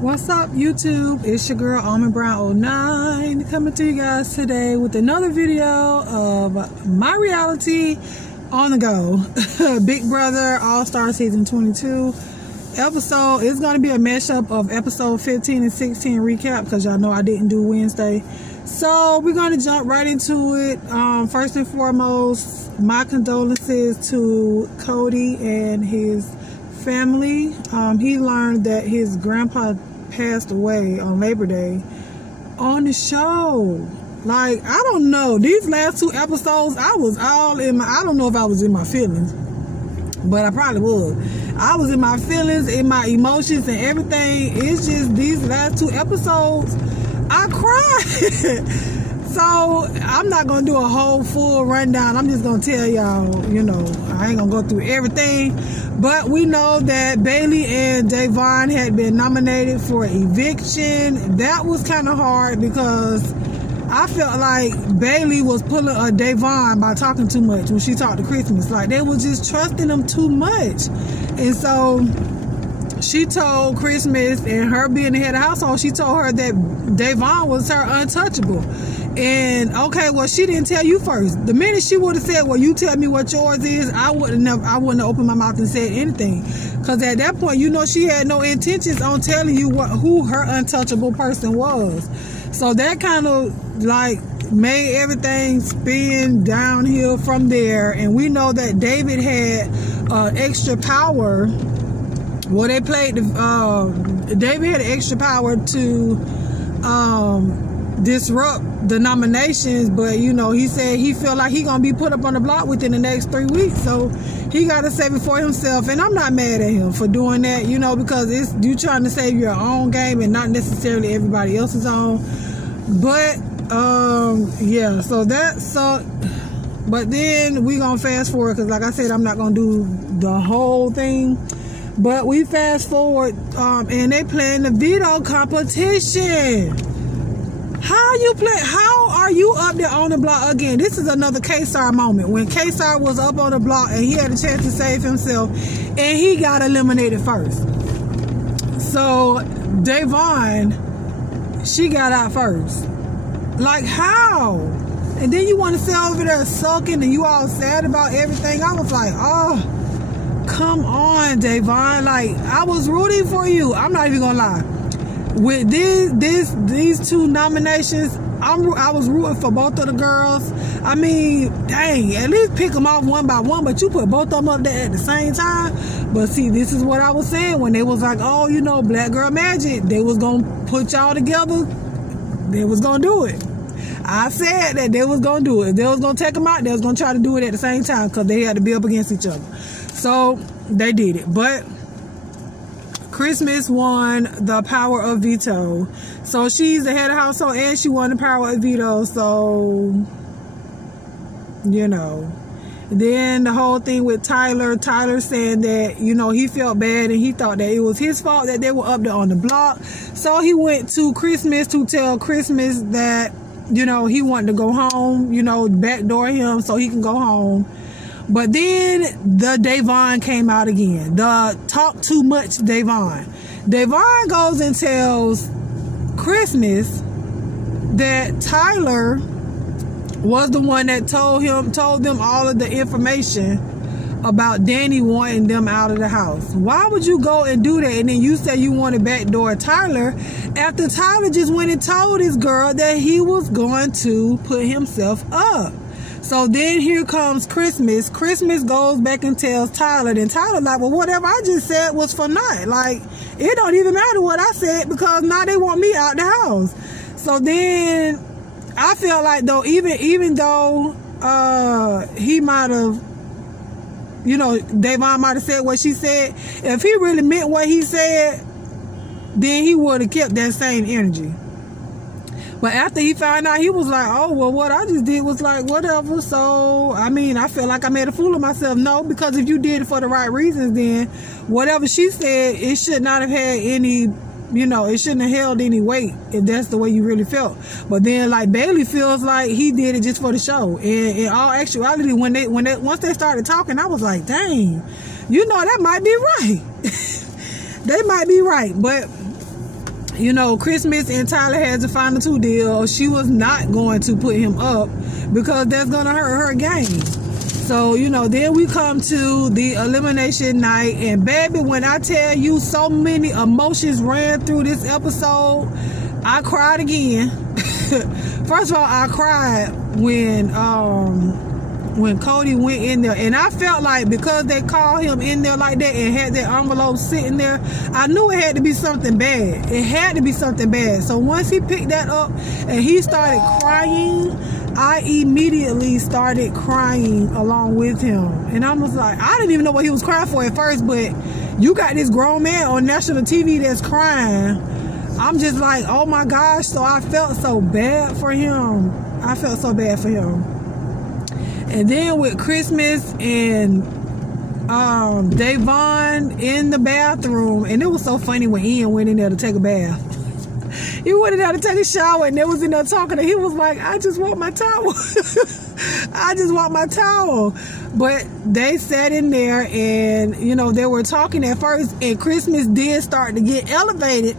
What's up, YouTube? It's your girl Almond Brown 09 coming to you guys today with another video of my reality on the go. Big Brother All-Star Season 22 episode. It's going to be a mashup of episode 15 and 16 recap because y'all know I didn't do Wednesday. So we're going to jump right into it. First and foremost, my condolences to Cody and his family. He learned that his grandpa passed away on Labor Day on the show. Like, I don't know, these last two episodes I was all in my, I don't know if I was in my feelings, but I probably was. I was in my feelings, in my emotions and everything. It's just these last two episodes I cried. So I'm not gonna do a whole full rundown. I'm just gonna tell y'all, you know, I ain't gonna go through everything, but we know that Bailey and Da'Vonne had been nominated for eviction. That was kind of hard because I felt like Bailey was pulling a Da'Vonne by talking too much when she talked to Christmas. Like, they was just trusting them too much. And so she told Christmas, and her being the head of the household, she told her that Da'Vonne was her untouchable. And okay, well, she didn't tell you first. The minute she would have said, well, you tell me what yours is, I wouldn't have opened my mouth and said anything. Because at that point, you know, she had no intentions on telling you who her untouchable person was. So that kind of like made everything spin downhill from there. And we know that David had extra power. Well, they played David had extra power to disrupt the nominations, but you know, he said he feel like he gonna be put up on the block within the next 3 weeks, so he gotta save it for himself. And I'm not mad at him for doing that, you know, because it's you trying to save your own game and not necessarily everybody else's own. But yeah, so that sucked. But then we gonna fast forward because, like I said, I'm not gonna do the whole thing. But we fast forward, and they playing the veto competition. How are you up there on the block again? This is another K-Star moment when K-Star was up on the block and he had a chance to save himself and he got eliminated first. So Da'Vonne, she got out first. Like, how? And then you want to sit over there sulking and you all sad about everything. I was like, oh, come on, Da'Vonne. Like, I was rooting for you. I'm not even gonna lie. With these two nominations, I was rooting for both of the girls. I mean, dang, at least pick them off one by one, but you put both of them up there at the same time. But see, this is what I was saying when they was like, oh, you know, Black Girl Magic, they was gonna put y'all together. They was gonna do it. I said that they was gonna do it. They was gonna take them out. They was gonna try to do it at the same time because they had to be up against each other. So they did it. But Christmas won the power of veto. So she's the head of household and she won the power of veto. So, you know. Then the whole thing with Tyler saying that, you know, he felt bad and he thought that it was his fault that they were up there on the block. So he went to Christmas to tell Christmas that, you know, he wanted to go home, you know, backdoor him so he can go home. But then the Da'Vonne came out again. The talk too much Da'Vonne. Da'Vonne goes and tells Christmas that Tyler was the one that told them all of the information about Danny wanting them out of the house. Why would you go and do that? And then you say you want to backdoor Tyler after Tyler just went and told this girl that he was going to put himself up. So then here comes Christmas. Christmas goes back and tells Tyler. Then Tyler like, well, whatever I just said was for naught. Like, it don't even matter what I said because now they want me out the house. So then I feel like though, even though he might have, you know, Da'Vonne might have said what she said, if he really meant what he said, then he would have kept that same energy. But after he found out, he was like, oh, well, what I just did was like, whatever. So, I mean, I feel like I made a fool of myself. No, because if you did it for the right reasons, then whatever she said, it should not have had any, you know, it shouldn't have held any weight if that's the way you really felt. But then, like, Bailey feels like he did it just for the show. And in all actuality, once they started talking, I was like, dang, you know, that might be right. They might be right. But you know, Christmas and Tyler had to find a 2 deal. She was not going to put him up because that's going to hurt her game. So, you know, then we come to the elimination night. And baby, when I tell you so many emotions ran through this episode, I cried again. First of all, I cried when Cody went in there, and I felt like because they called him in there like that and had that envelope sitting there, I knew it had to be something bad. It had to be something bad. So once he picked that up and he started crying, I immediately started crying along with him. And I was like, I didn't even know what he was crying for at first, but you got this grown man on national TV that's crying. I'm just like, oh my gosh. So I felt so bad for him. I felt so bad for him. And then with Christmas and Davon in the bathroom, and it was so funny when Ian went in there to take a bath. He went in there to take a shower, and they was in there talking, and he was like, I just want my towel. I just want my towel. But they sat in there, and, you know, they were talking at first, and Christmas did start to get elevated.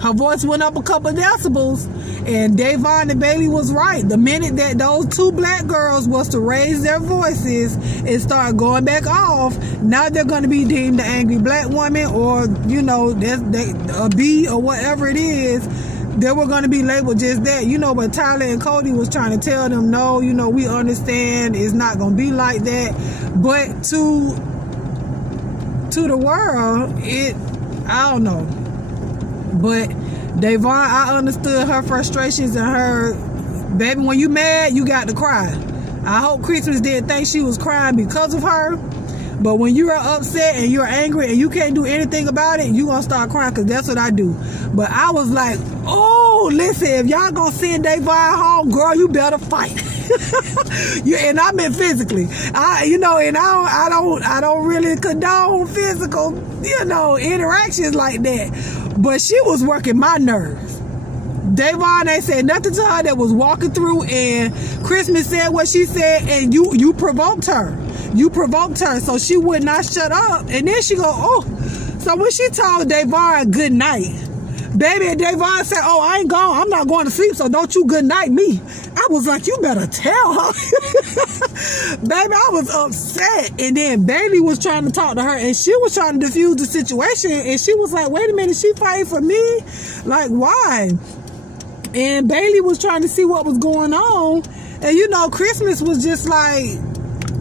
Her voice went up a couple of decibels, and Davon and Bailey was right. The minute that those 2 black girls was to raise their voices and start going back off, now they're going to be deemed the angry black woman, or, you know, a B or whatever it is. They were going to be labeled just that, you know. But Tyler and Cody was trying to tell them, no, you know, we understand it's not going to be like that. But to the world, I don't know. But Davon, I understood her frustrations and her, baby, when you mad, you got to cry. I hope Christmas didn't think she was crying because of her. But when you're upset and you're angry and you can't do anything about it, you gonna start crying, because that's what I do. But I was like, oh, listen, if y'all gonna send Davon home, girl, you better fight. And I meant physically. You know, and I don't really condone physical, you know, interactions like that. But she was working my nerves. Davon ain't said nothing to her that was walking through, and Christmas said what she said, and you provoked her. You provoked her, so she would not shut up. And then she go, oh. So when she told Davon good night, baby, and Davon said, oh, I ain't gone. I'm not going to sleep, so don't you good night me. I was like, you better tell her. Baby, I was upset. And then Bailey was trying to talk to her, and she was trying to defuse the situation. And she was like, wait a minute, she fighting for me? Like, why? And Bailey was trying to see what was going on. And, you know, Christmas was just like,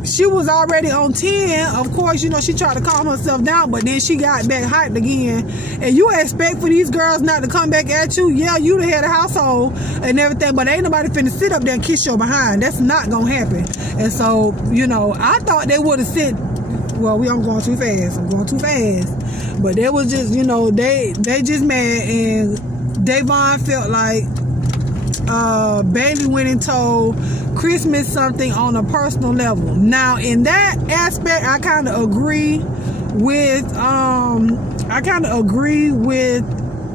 she was already on 10. Of course, you know, she tried to calm herself down, but then she got back hyped again. And you expect for these girls not to come back at you? Yeah, you the head of the household and everything, but ain't nobody finna sit up there and kiss your behind. That's not gonna happen. And so, you know, I thought they would have said, well, I'm going too fast. I'm going too fast. But they was just, you know, they just mad. And Davon felt like Bailey went and told Christmas something on a personal level. Now, in that aspect, I kind of agree with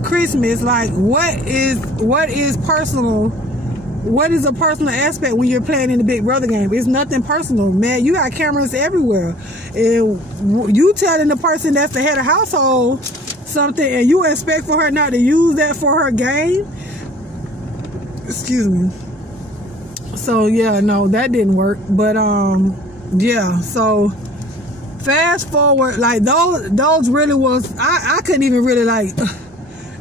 Christmas. Like, what is personal? What is a personal aspect when you're playing in the Big Brother game? It's nothing personal, man. You got cameras everywhere. And you telling the person that's the head of household something, and you expect for her not to use that for her game? Excuse me. So yeah, no, that didn't work. But yeah, so fast forward, like those really was, I couldn't even really, like,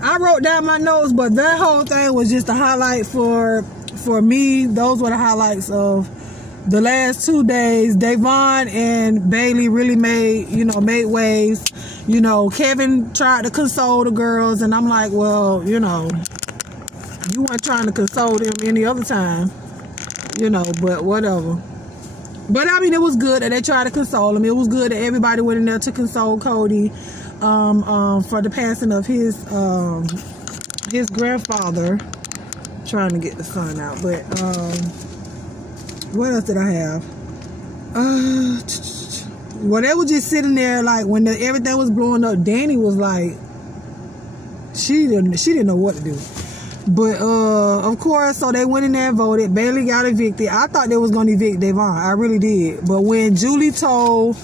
I wrote down my notes, but that whole thing was just a highlight for me. Those were the highlights of the last 2 days. Davon and Bailey really made waves. You know, Kevin tried to console the girls, and I'm like, well, you know, you weren't trying to console them any other time, you know, but whatever. But I mean, it was good that they tried to console him. It was good that everybody went in there to console Cody for the passing of his grandfather. Trying to get the sun out, but what else did I have? Well, they were just sitting there, like, when everything was blowing up. Danny was like, she didn't know what to do. But of course, so they went in there and voted. Bailey got evicted. I thought they was gonna evict Davon. I really did. But when Julie told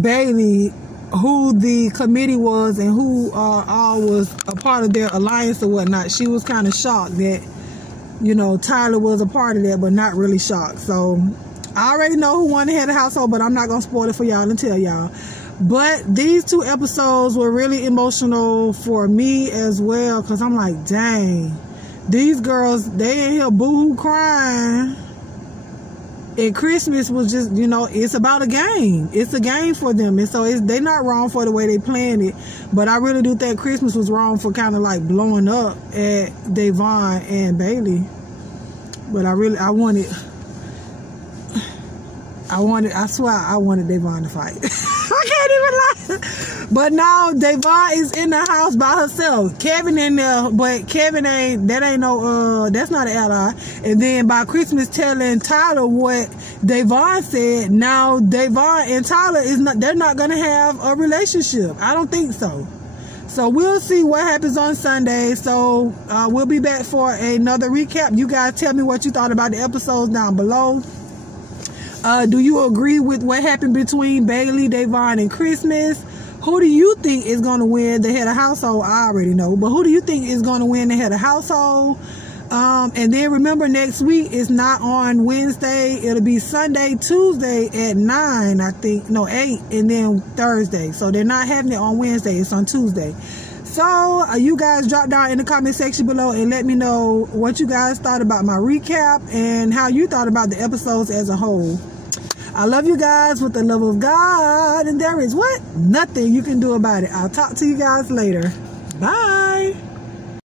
Bailey who the committee was and who all was a part of their alliance or whatnot, she was kind of shocked that, you know, Tyler was a part of that, but not really shocked. So I already know who won the head of household, but I'm not gonna spoil it for y'all and tell y'all. But these 2 episodes were really emotional for me as well, because I'm like, dang, these girls, they in here boo-hoo crying. And Christmas was just, you know, it's about a game. It's a game for them. And so they're not wrong for the way they planned it. But I really do think Christmas was wrong for kind of like blowing up at Da'Vonne and Bailey. But I swear I wanted Da'Vonne to fight. I can't even lie. But now Da'Vonne is in the house by herself. Kevin in there, but Kevin that's not an ally. And then by Christmas telling Tyler what Da'Vonne said, now Da'Vonne and Tyler they're not gonna have a relationship. I don't think so. So we'll see what happens on Sunday. So we'll be back for another recap. You guys tell me what you thought about the episodes down below. Do you agree with what happened between Bailey, Da'Vonne, and Christmas? Who do you think is going to win the head of household? I already know. But who do you think is going to win the head of household? And then remember, next week is not on Wednesday. It'll be Sunday, Tuesday at 9, I think. No, 8, and then Thursday. So they're not having it on Wednesday. It's on Tuesday. So you guys drop down in the comment section below and let me know what you guys thought about my recap and how you thought about the episodes as a whole. I love you guys with the love of God, and there is what? Nothing you can do about it. I'll talk to you guys later. Bye.